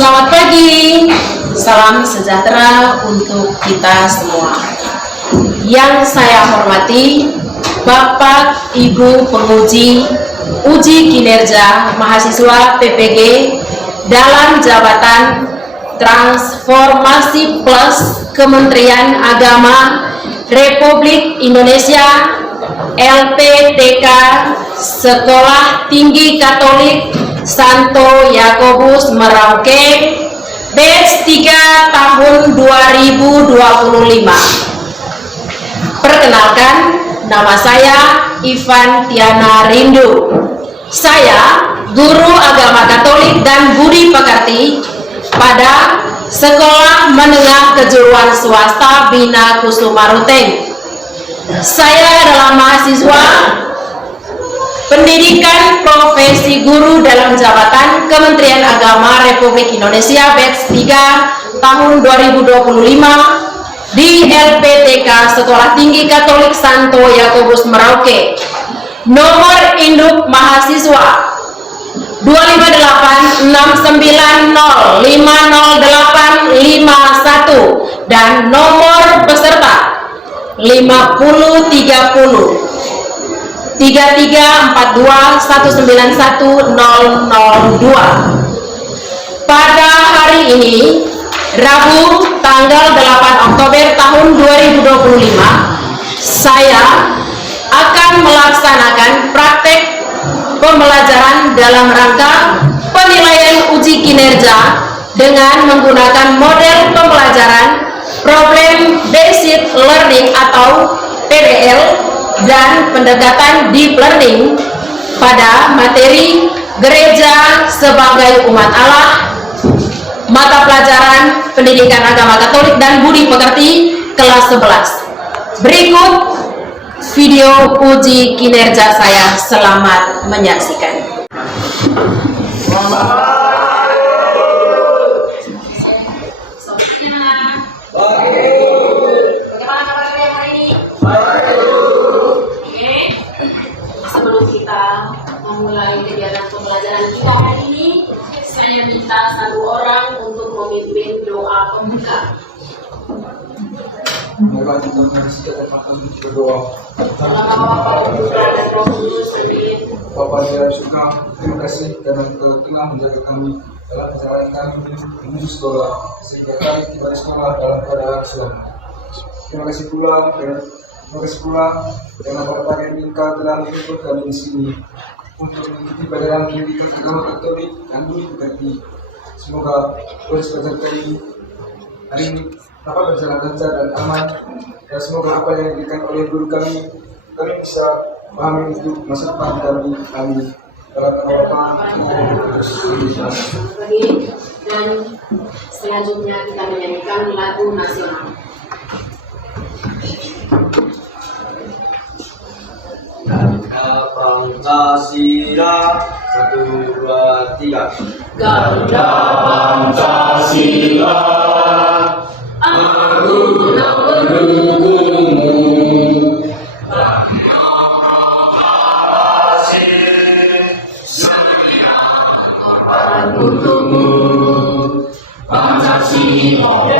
Selamat pagi, salam sejahtera untuk kita semua. Yang saya hormati Bapak Ibu penguji uji kinerja mahasiswa PPG dalam jabatan Transformasi Plus Kementerian Agama Republik Indonesia LPTK Sekolah Tinggi Katolik Santo Yakobus Merauke batch 3 tahun 2025. Perkenalkan, nama saya Ivan Tiana Rindu. Saya guru agama Katolik dan budi pekerti pada Sekolah Menengah Kejuruan Swasta Bina Kusuma Ruteng. Saya adalah mahasiswa Pendidikan Profesi Guru dalam Jabatan Kementerian Agama Republik Indonesia batch 3 tahun 2025 di LPTK Sekolah Tinggi Katolik Santo Yakobus Merauke. Nomor induk mahasiswa 25869050851 dan nomor peserta 5030 3342191002. Pada hari ini, Rabu tanggal 8 Oktober tahun 2025, saya akan melaksanakan praktek pembelajaran dalam rangka penilaian uji kinerja dengan menggunakan model pembelajaran Problem Based Learning atau PBL dan pendekatan deep learning pada materi gereja sebagai umat Allah, mata pelajaran pendidikan agama Katolik dan budi pekerti kelas 11. Berikut video uji kinerja saya. Selamat menyaksikan. Memulai kegiatan pembelajaran kita hari ini, saya minta satu orang untuk memimpin doa pembuka. Mari kita berdoa. Dalam nama Bapa dan Putra dan Roh Kudus. Amin. Bapa yang suka, terima kasih karena Engkau tengah menjaga kami dalam perjalanan kami menuju sekolah sehingga kami tiba di sekolah dalam keadaan selamat. Terima kasih pula karena pada pagi ini Engkau telah mengumpulkan kami di sini untuk mengikuti pelajaran pendidikan agama Katolik dan budi pekerti. Semoga proses peserta hari ini dapat berjalan lancar dan aman, dan semoga apa yang diberikan oleh guru kami bisa pahami untuk masa depan kami. Amin. Dalam nama Bapa dan selanjutnya kita menyanyikan lagu nasional. Pancasila 1, 2, 3. Garuda Pancasila, aku mendukungmu. Untukmu Pancasila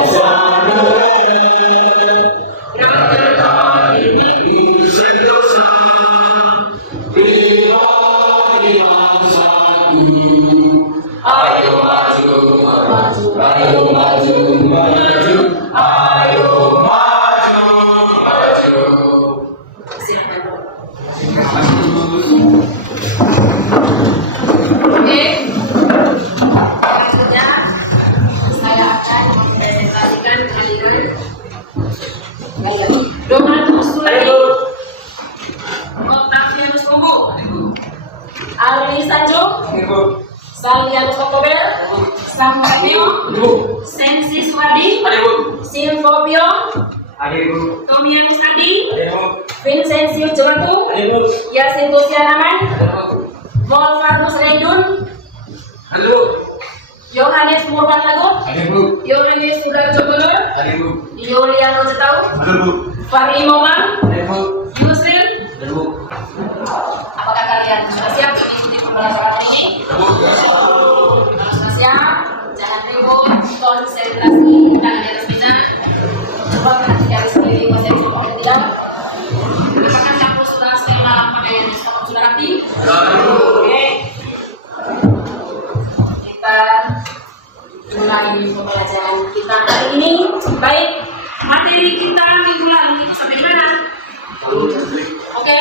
Salianus Oktober, Samuel, Sensis Wadi, Silvio, Tomianis Adi, Vincenzius Jelatu, Yasin Tusianaman, Molfarnus Reidun, Yohanes Murpan Lagut, Yohanes Sudarjo Gulur, Yuliano Jetau, Fahri Momang, Yusril. Apakah kalian sudah siap mengikuti pembelajaran ini? Kalau sudah siap, jangan konsentrasi tangan di atas meja. Coba perhatikan sendiri konsep cukup tidak. Apakah kamu sudah skema pakaian sudah rapi? Oke. Kita mulai pembelajaran kita hari ini. Baik, materi kita minggu lalu sampai mana? Oke.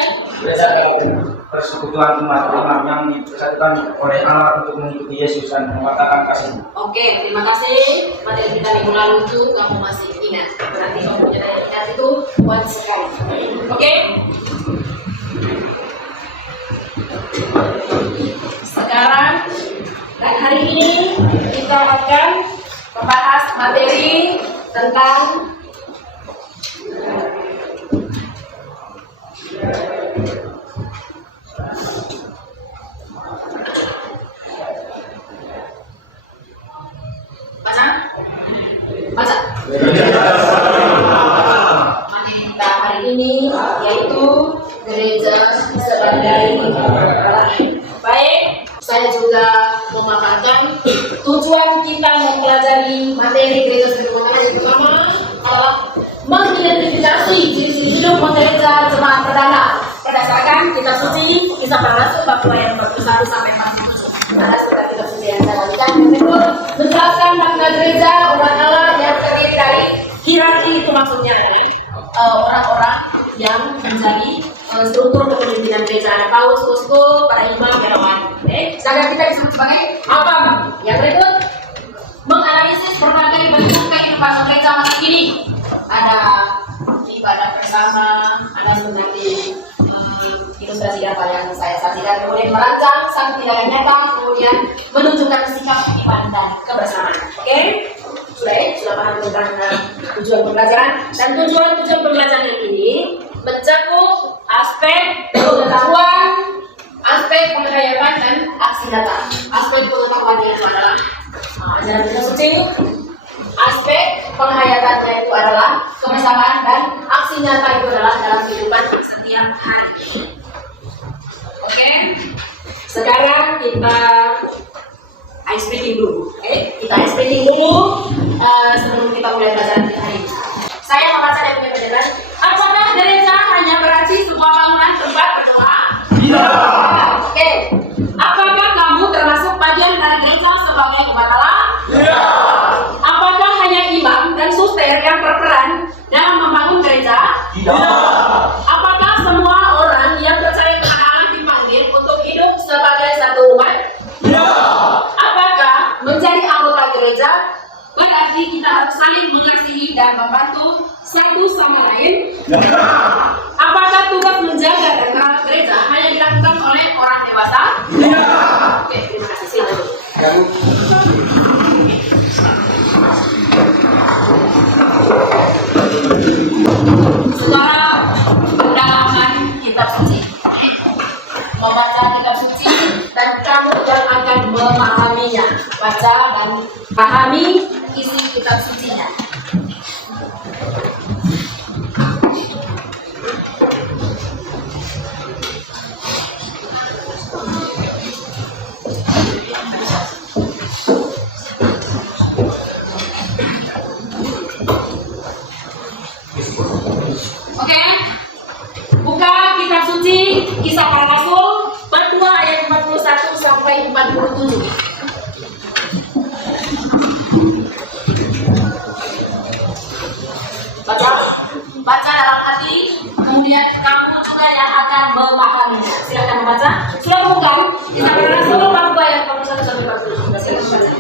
Persekutuan umat Islam yang dipersatukan oleh Allah untuk mengikuti Yesus dan mengatakan kasih. Oke, terima kasih. Materi kita minggu lalu itu kamu masih ingat. Berarti kamu punya daya ingat itu kuat sekali. Oke. Sekarang dan hari ini kita akan membahas materi tentang baca. Materi kita hari ini yaitu gereja sebagai Allah. Baik, saya juga memaparkan tujuan kita mempelajari materi gereja sebagai Allah yang pertama adalah mengidentifikasi ciri-ciri hidup gereja jemaat perdana berdasarkan kitab suci Kisah Para Rasul bab 2 ayat 41 sampai 47. Ada sudah kitab suci yang saya bagikan. Yang kedua, menjelaskan makna gereja umat Allah yang terdiri dari hierarki, itu maksudnya orang-orang yang menjadi struktur kepemimpinan gereja. Ada paus, uskup, para imam, biarawan. Sedangkan kita disebut sebagai apa? Yang berikut, menganalisis berbagai bentuk kehidupan gereja masa kini. Ada ibadah bersama, ada seperti ilustrasi apa yang saya saksikan, kemudian merancang sang tindakan nyata, kemudian menunjukkan sikap iman dan kebersamaan. Oke, sudah paham tentang tujuan pembelajaran, dan tujuan pembelajaran ini mencakup aspek pengetahuan, aspek penghayatan dan aksi nyata. Aspek pengetahuan itu adalah ajaran kita suci. Aspek penghayatannya itu adalah kebersamaan, dan aksi nyata itu adalah dalam kehidupan setiap hari. Oke, sekarang kita ice breaking dulu. Kita ice breaking dulu sebelum kita mulai pelajaran kita hari ini. Saya membaca dan menyampaikan, apakah gereja hanya berarti sebuah bangunan tempat berdoa? Tidak. Oke, apakah kamu termasuk bagian dari gereja sebagai umat Allah? Tidak. Apakah hanya imam dan suster yang berperan dalam membangun gereja? Tidak. Apakah semua orang yang percaya kepada Allah dipanggil untuk hidup sebagai satu umat? Tidak. Apakah menjadi anggota gereja berarti kita harus saling mengasihi dan membantu satu sama lain? Tidak. Apakah tugas menjaga dan merawat gereja hanya dilakukan oleh orang dewasa? Tidak. Oke, terima kasih. Silakan. Sekarang pendalaman kitab suci. Membaca kitab suci dan kamu yang akan memahaminya. Baca dan pahami isi kitab sucinya. Oke, buka kitab suci Kisah Para Rasul bab 2 ayat 41 sampai 47. Baca dalam hati, kemudian kamu juga yang akan memahaminya. Silakan membaca. Sudah bukan Kisah Para Rasul bab 2 ayat 41 sampai 47. Silakan membaca.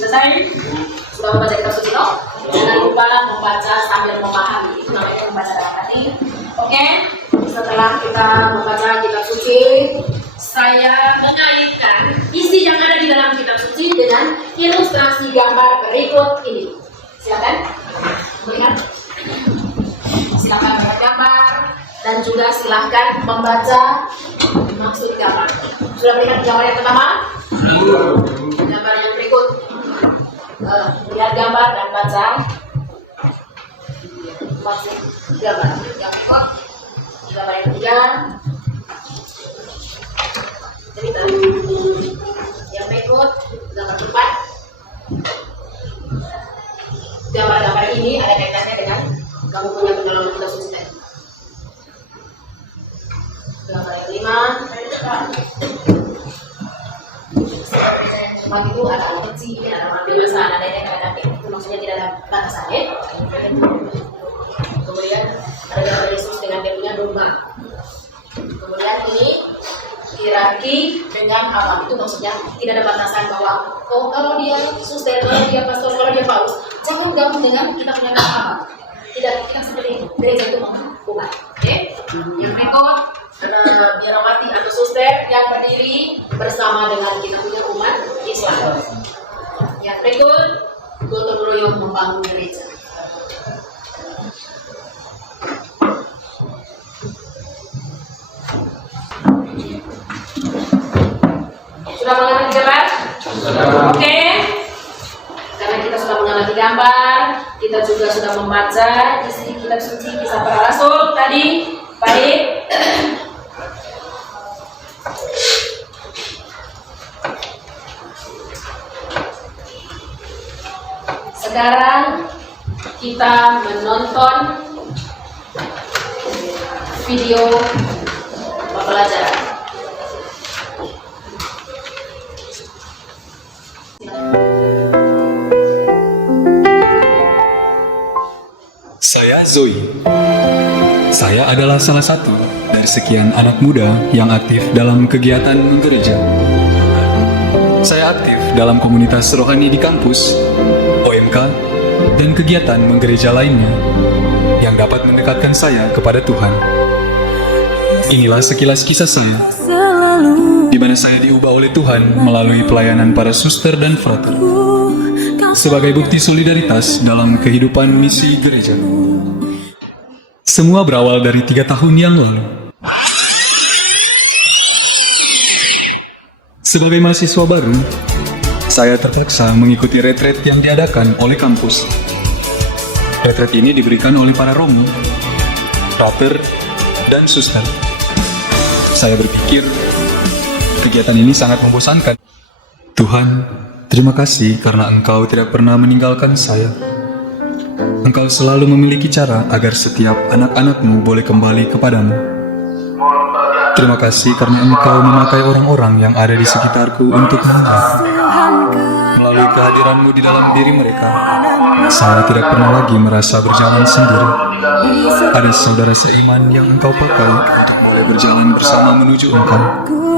Selesai? Sudah membaca kitab suci toh? Jangan lupa membaca sambil memahami. Itu namanya membaca dalam hati. Oke? Setelah kita membaca kitab suci, saya mengaitkan isi yang ada di dalam kitab suci dengan ilustrasi gambar berikut ini. Silakan melihat. Silakan melihat gambar dan juga silakan membaca maksud gambar. Sudah melihat gambar yang pertama? Gambar yang berikut. Lihat gambar dan baca maksud gambar. Yang keempat, gambar yang ketiga. Cerita. Yang berikut, gambar keempat. Gambar-gambar ini ada kaitannya dengan kamu punya penyelenggaraan kita sustain. Gambar yang kelima. Cuma itu ada alat kecil, ada ambil masa, ada yang ada itu maksudnya tidak ada batasan ya. Kemudian ada gambar Yesus dengan dia punya domba. Kemudian ini hierarki dengan apa? Itu maksudnya tidak ada batasan bahwa oh kalau dia suster, kalau dia pastor, kalau dia paus, jangan gabung dengan kita punya apa? Tidak, kita seperti itu. Gereja itu memang umat. Oke? Yang berikut biarawati atau suster yang berdiri bersama dengan kita punya umat Islam. Yang berikut gotong royong membangun gereja. Sudah mengerti gambar? Oke. Karena kita sudah mengerti gambar, kita juga sudah membaca isi kitab suci Kisah Para Rasul tadi. Baik. Sekarang kita menonton video pembelajaran. Saya Zoe. Saya adalah salah satu dari sekian anak muda yang aktif dalam kegiatan gereja. Saya aktif dalam komunitas rohani di kampus, OMK, dan kegiatan menggereja lainnya yang dapat mendekatkan saya kepada Tuhan. Inilah sekilas kisah saya, di mana saya diubah oleh Tuhan melalui pelayanan para suster dan frater, sebagai bukti solidaritas dalam kehidupan misi gereja. Semua berawal dari 3 tahun yang lalu. Sebagai mahasiswa baru, saya terpaksa mengikuti retret yang diadakan oleh kampus. Retret ini diberikan oleh para romo, frater, dan suster. Saya berpikir, kegiatan ini sangat membosankan. Tuhan, terima kasih karena Engkau tidak pernah meninggalkan saya. Engkau selalu memiliki cara agar setiap anak-anak-Mu boleh kembali kepadamu. Terima kasih karena Engkau memakai orang-orang yang ada di sekitarku untuk mengenal. Melalui kehadiran-Mu di dalam diri mereka, saya tidak pernah lagi merasa berjalan sendiri. Ada saudara seiman yang Engkau pakai untuk mulai berjalan bersama menuju Engkau.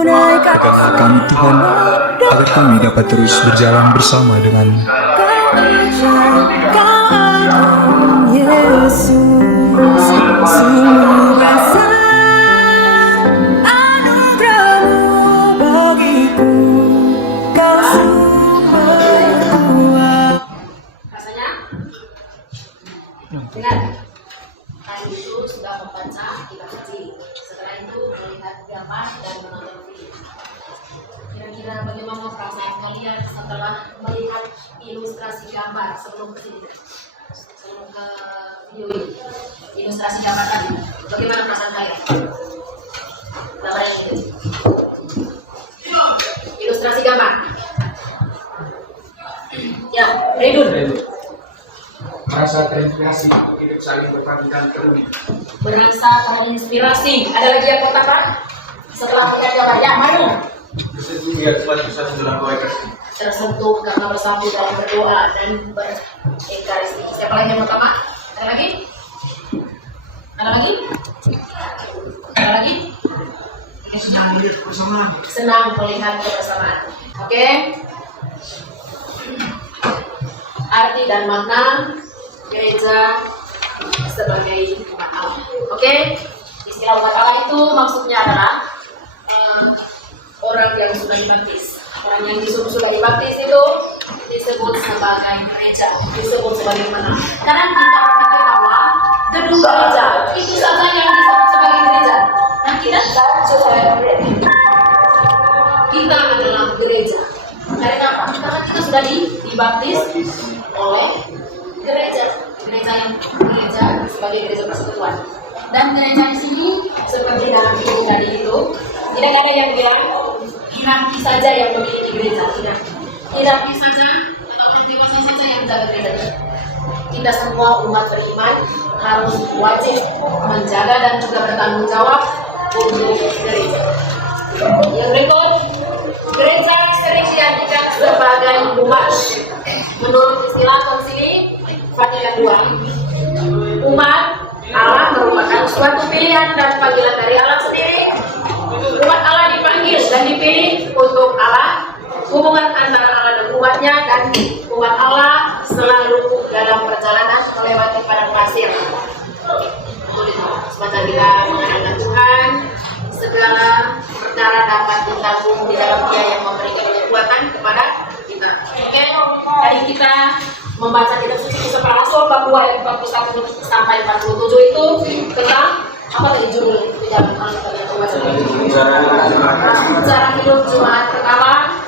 Peganglah kami Tuhan, agar kami dapat terus berjalan bersama dengan-Mu. Yesus, sungguh besar anugerah-Mu bagiku, Kau sumber kuat. Rasanya? Dengar. Kalian itu sudah membaca kitab suci. Setelah itu melihat gambar dan menonton video. Kira-kira bagaimana perasaan kalian setelah melihat ilustrasi gambar sebelum ke sini? Sebelum ke video ini, ilustrasi gambar tadi, bagaimana perasaan kalian? Gambar yang ini, ilustrasi gambar. Ya, Redun. Merasa terinspirasi untuk hidup saling berbagi dan peduli. Merasa terinspirasi. Ada lagi yang mau tambah? Setelah melihat gambar yang mana? Bersedia supaya bisa menjelang doa kasih. Tersentuh karena bersatu dalam berdoa dan berengkaristi. Siapa lagi yang pertama? Ada lagi? Ada lagi? Ada lagi? Senang hidup bersama. Senang melihat kebersamaan. Oke? Arti dan makna gereja sebagai umat Allah. Oke? Istilah umat Allah itu maksudnya adalah orang yang sudah dibaptis. Orang yang sudah dibaptis itu disebut sebagai gereja, disebut sebagai mana? Karena kita berpikir bahwa gedung gereja itu saja yang disebut sebagai gereja. Nah, kita sebagai gereja. kita adalah gereja. Dari apa? Karena kita sudah dibaptis oleh gereja sebagai gereja persekutuan. Dan gereja di sini seperti dalam video tadi itu, tidak ada yang bilang hierarki saja yang memiliki gereja. Tidak, hierarki saja atau dewasa saja yang menjaga gereja. Kita semua umat beriman harus wajib menjaga dan juga bertanggung jawab untuk gereja. Yang berikut, gereja sering diartikan sebagai umat. Menurut istilah Konsili Vatikan II, umat Allah merupakan suatu pilihan dan panggilan dari Allah sendiri. Umat Allah dipanggil dan dipilih untuk Allah. Hubungan antara Allah dan umatnya, dan umat Allah selalu dalam perjalanan melewati padang pasir. Semasa kita mengandalkan Tuhan, segala perkara dapat ditanggung di dalam Dia yang memberikan kekuatan kepada kita. Oke, tadi kita membaca kitab suci kisah para rasul bab 2 ayat 41 sampai 47 itu tentang apa tadi judul cara hidup jemaat pertama,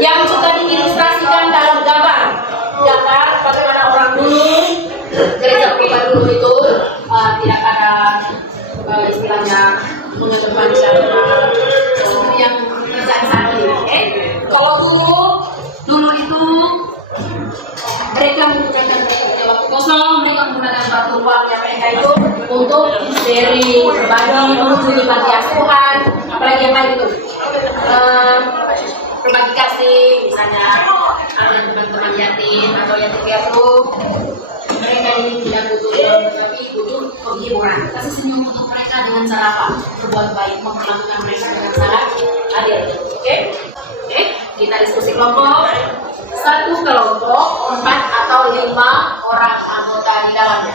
yang juga diilustrasikan dalam gambar bagaimana orang dulu, gereja pertama dulu itu tidak ada istilahnya mengedepan syariat seperti yang terjadi saat ini. Kalau dulu itu mereka menggunakan waktu kosong, mereka menggunakan batu uangnya mereka itu untuk dari berbagi, menuju panti asuhan, apalagi yang lain itu berbagi kasih, misalnya ada teman-teman yatim atau yatim piatu. Mereka ini tidak butuh tapi butuh penghiburan, kasih senyum untuk mereka dengan cara apa? Berbuat baik, memperlakukan mereka dengan cara adil. Oke, kita diskusi kelompok. Satu kelompok 4 atau 5 orang anggota di dalamnya.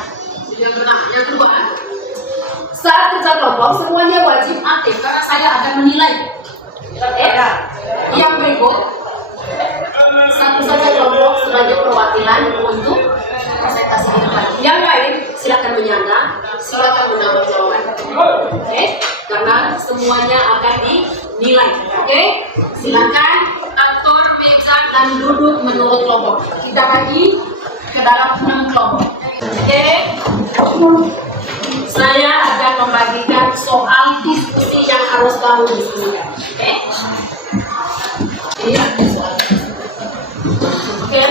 Yang pertama, yang kedua, saat kerja kelompok semuanya wajib aktif karena saya akan menilai. Yang berikut, satu saja kelompok sebagai perwakilan untuk presentasi di depan. Yang lain silakan menyangga, silakan menambah jawaban. Oke, karena semuanya akan dinilai. Oke, silakan atur meja dan duduk menurut kelompok. Kita bagi ke dalam 6 kelompok. Oke, saya akan membagikan soal diskusi yang harus kamu diskusikan. Oke, oke,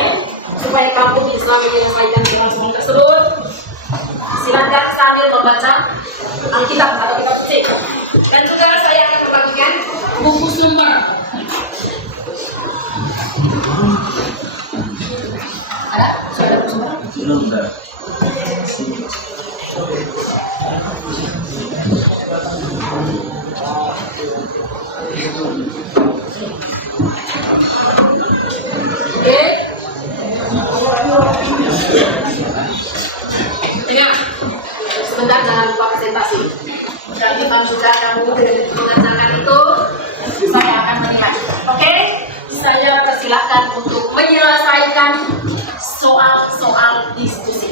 supaya kamu bisa menyelesaikan soal tersebut, silakan sambil membaca Alkitab atau kitab suci. Dan juga saya akan membagikan buku sumber. Ada? Sudah ada buku sumber? Belum ada. Oke. Ingat, sebentar jangan lupa presentasi. Dan kita juga kamu mengerjakan itu, saya akan menilai. Oke, saya persilahkan untuk menyelesaikan soal-soal diskusi.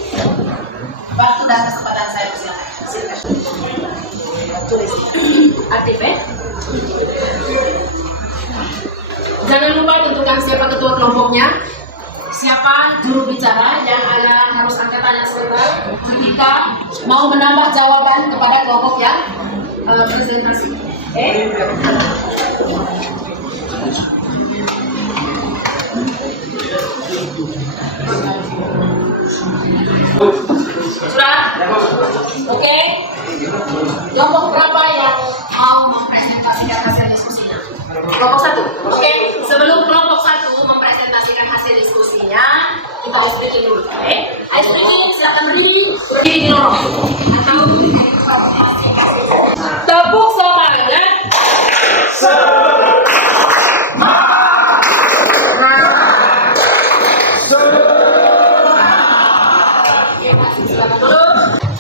Waktu dan kesempatan saya persilahkan. Silakan. Tulis. Aktif ya. Jangan lupa tentukan siapa ketua kelompoknya, siapa juru bicara yang harus angkat tangan sebentar. Kita mau menambah jawaban kepada kelompok yang presentasi. Sudah? Oke. Kelompok berapa yang mau mempresentasikan hasil diskusinya? Kelompok 1. Oke. Sebelum kelompok 1 mempresentasikan hasil diskusinya, kita ice breaking dulu. Oke. Ice breaking, silakan berdiri di lorong atau tepuk semangat.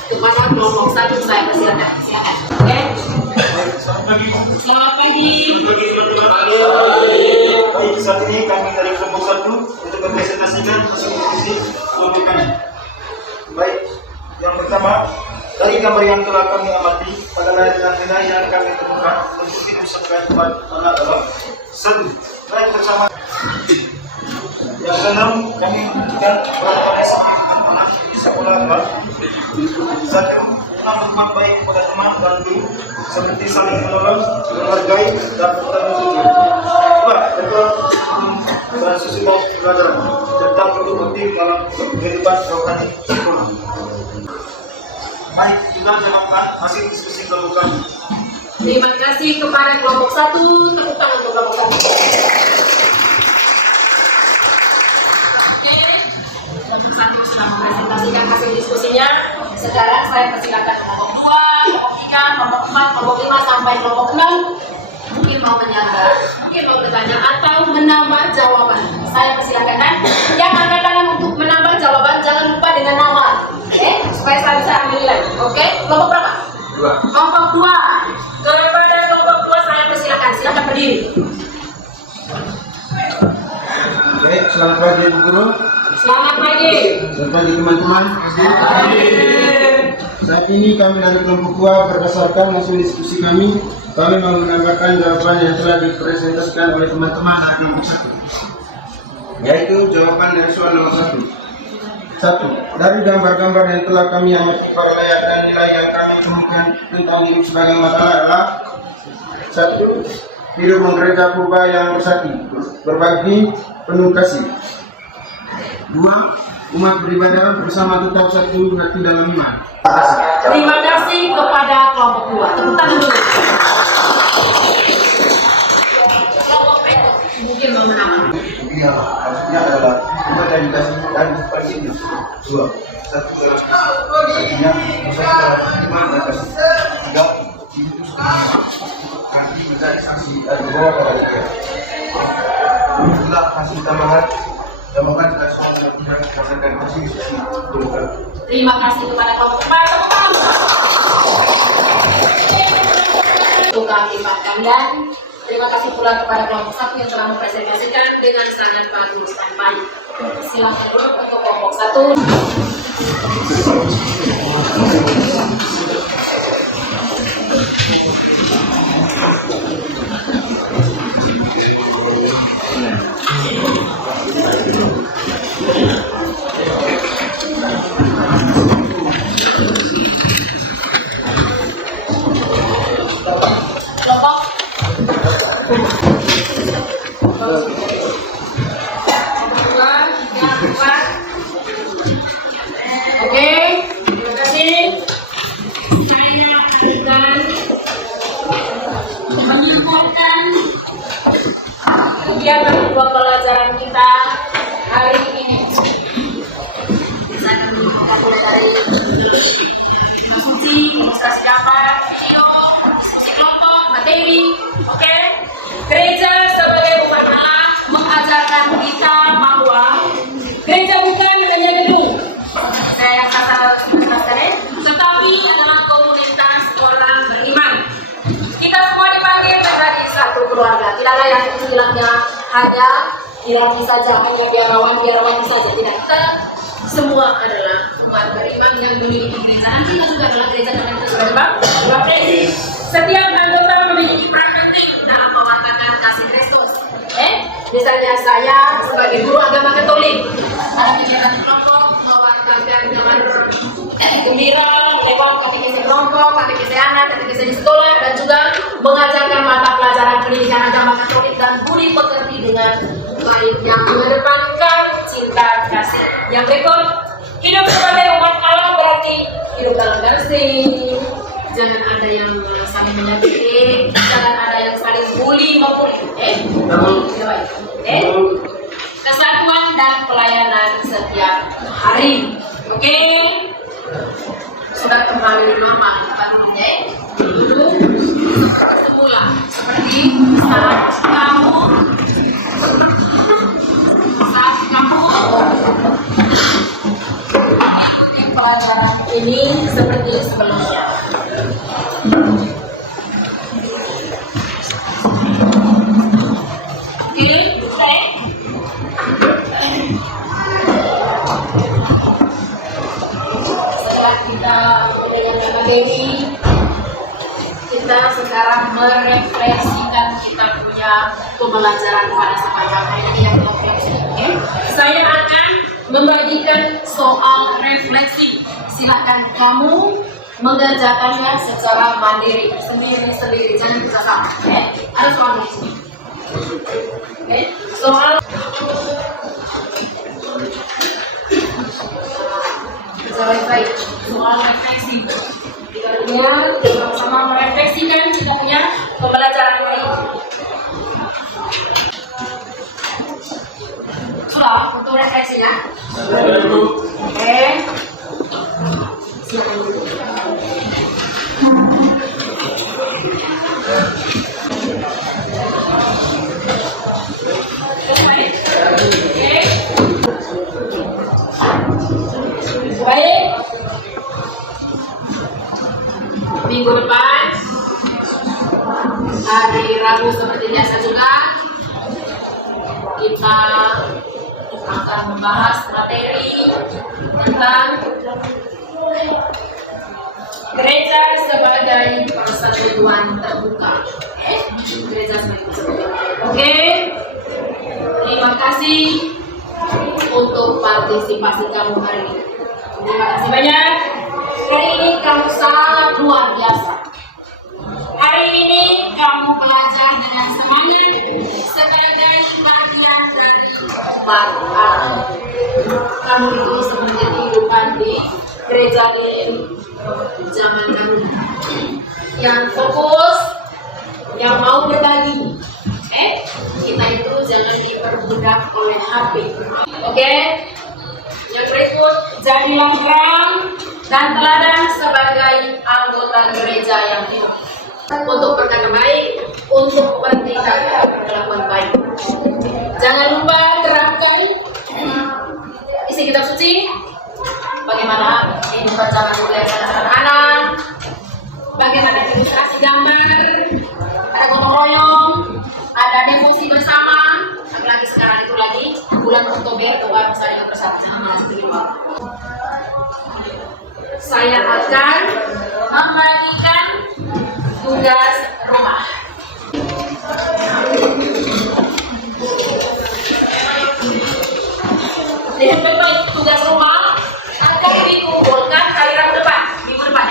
Kepada kelompok 1 saya persilakan. Silakan. Oke. Selamat pagi. Baik, saat ini kami dari kelompok 1 untuk mempresentasikan hasil diskusi kelompok kami. Baik, yang pertama, dari gambar yang telah kami amati pada nilai yang kami temukan untuk dipersatukan adalah 6 kami memberikan perlakuan anak di sekolah adalah 1. Berbuat baik kepada teman dan guru seperti saling menolong, menghargai dan bertanggung jawab. 2. Betul dan sesuai pelajaran tentang duduk penting dalam kehidupan rohani sekolah. Baik, juga jawaban hasil diskusi kelompok kami. Terima kasih kepada kelompok 1. Tepuk tangan untuk kelompok 1. Oke, kelompok 1 sudah mempresentasikan hasil diskusinya. Sekarang saya persilakan kelompok 2, kelompok 3, kelompok 4, kelompok 5 sampai kelompok 6. Mungkin mau menyangga, mungkin mau bertanya atau menambah jawaban. Saya persilakan kan. Yang angkat tangan untuk menambah jawaban jangan lupa dengan nama. Oke, supaya saya bisa ambil nilai. Oke, kelompok berapa? 2. Kelompok 2. Kepada kelompok 2 saya persilakan. Silakan berdiri. Oke, selamat pagi Bu Guru. Selamat pagi. Selamat pagi teman-teman. Saat ini kami dari kelompok 2 berdasarkan hasil diskusi kami mau menambahkan jawaban yang telah dipresentasikan oleh teman-teman hari ini, yaitu jawaban dari soal nomor 1. 1. Dari gambar-gambar yang telah kami amati para layak dan nilai yang kami temukan tentang hidup sebagai masalah adalah 1. Hidup gereja purba yang bersatu, berbagi, penuh kasih. 2. Umat beribadah bersama tetap satu hati dalam iman. Terima kasih kepada kelompok 2. Tepuk tangan dulu. Kelompok mungkin mau menambah. Ini maksudnya adalah umat yang dikasih dan seperti ini. 2. 1 artinya bersatu iman dan kasih. 3. Hidup nanti mencari saksi dan membawa pada dia. Itulah hasil tambahan nasional yang berdasarkan hasil diskusi. Terima kasih kepada kelompok 4. Untuk kami kalian. Terima kasih pula kepada kelompok 1 yang telah mempresentasikan dengan sangat bagus dan baik. Silakan untuk kelompok 1. Oke, terima kasih. Saya akan menyebutkan kegiatan dua pelajaran kita hari ini. Saya akan menyebutkan dari asumsi, ilustrasi dapat, video, diskusi kelompok, materi. Oke, gereja sebagai umat Allah mengajarkan kita bahwa gereja bukan hanya gedung, tetapi adalah komunitas orang beriman. Kita semua dipanggil menjadi satu keluarga. Tidak ada yang istilahnya hanya hierarki saja, hanya biarawan saja. Tidak, kita semua adalah umat beriman yang memiliki gereja. Dan kita juga adalah gereja karena kita sudah dibaptis. Setiap anggota memiliki peran penting dalam mewartakan kasih Kristus. Misalnya saya sebagai guru agama Katolik, ada kegiatan kelompok mewartakan dengan gembira lewat katekesi kelompok, katekesi anak, katekesi di sekolah, dan juga mengajarkan mata pelajaran pendidikan agama Katolik dan budi pekerti dengan baik yang mengedepankan cinta kasih. Yang berikut, hidup sebagai umat Allah berarti hidup dalam kasih. Jangan ada yang saling menyakiti, jangan ada yang saling bully maupun kesatuan dan pelayanan setiap hari. Oke, sudah kembali normal teman-teman. Dulu semula seperti saat kamu mengikuti pelajaran ini seperti sebelumnya. Setelah kita mendengarkan materi, kita sekarang merefleksikan kita punya pada pembelajaran pada kesempatan hari ini yang oke. Saya akan membagikan soal refleksi. Silakan kamu mengerjakannya secara mandiri, sendiri-sendiri, jangan bersama. Ada soal di sini. Soal baik, soal refleksi. Kita lihat sama-sama merefleksikan kita punya pembelajaran hari ini. Sudah untuk refleksinya. Oke. Silakan dulu. Selesai. Oke. Baik. Minggu depan hari Rabu seperti biasa juga kita akan membahas materi tentang gereja sebagai persekutuan terbuka. Gereja sebagai persekutuan terbuka. Oke. Terima kasih untuk partisipasi kamu hari ini. Terima kasih banyak. Hari ini kamu sangat luar biasa. Hari ini kamu belajar dengan semangat sebagai bagian dari umat Allah. Kamu itu seperti kehidupan di gereja di zaman dahulu yang fokus, yang mau berbagi. Kita itu jangan diperbudak oleh HP. Oke? Yang berikut, jadilah terang dan teladan sebagai anggota gereja yang hidup untuk berkata baik, untuk bertindak berkelakuan baik. Jangan lupa terangkan isi kitab suci, bagaimana kehidupan zaman dulu yang sangat sederhana, bagaimana ilustrasi gambar, ada gotong royong, ada devosi bersama, apalagi sekarang itu lagi bulan Oktober, doa misalnya bersama sama saya akan membagikan tugas rumah. Lihat baik-baik tugas rumah akan dikumpulkan hari Rabu depan, minggu depan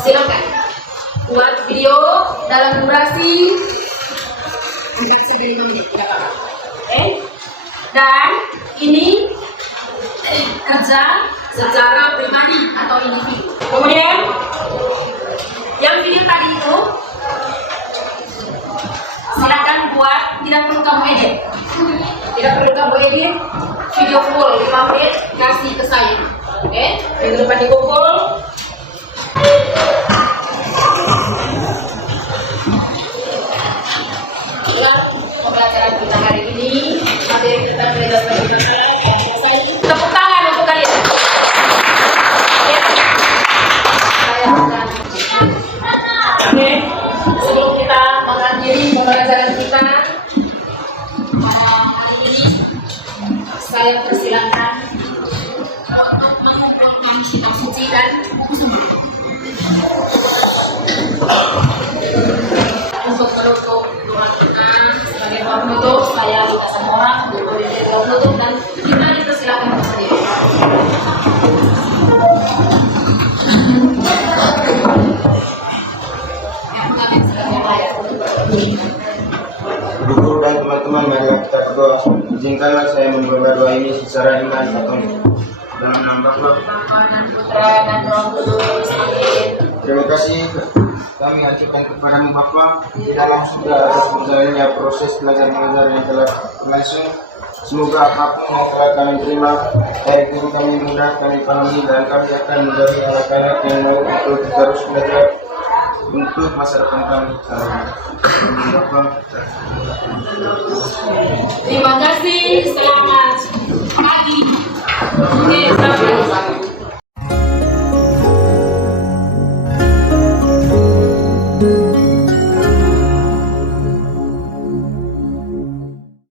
Silakan buat video dalam durasi 9 menit, tidak apa-apa. Dan ini kerja secara pribadi atau individu. Kemudian yang video tadi itu silakan buat, tidak perlu kamu edit, video full 5 menit kasih ke saya. Minggu depan dikumpul. Pembelajaran kita hari ini, materi tentang gereja sebagai persekutuan selesai. Tepuk tangan untuk kalian. Oke, sebelum kita mengakhiri pembelajaran kita hari ini, saya persilakan untuk mengumpulkan kitab suci dan buku suci. Untuk menutup doa kita sebagai doa penutup, saya minta sama orang untuk berdiri doa penutup dan kita dipersilakan bersendiri. Guru dan teman-teman, mari kita berdoa. Izinkanlah saya membaca doa ini secara ringan atau dalam nama Bapa dan Putra dan Roh Kudus. Amin. Terima kasih kami ajukan kepadamu Bapa dalam sudah berjalannya proses belajar mengajar yang telah berlangsung. Semoga apapun yang telah kami terima dari guru kami mudah kami pahami dan kami akan menjadi anak-anak yang mau untuk terus belajar untuk masa depan kami. Terima kasih, selamat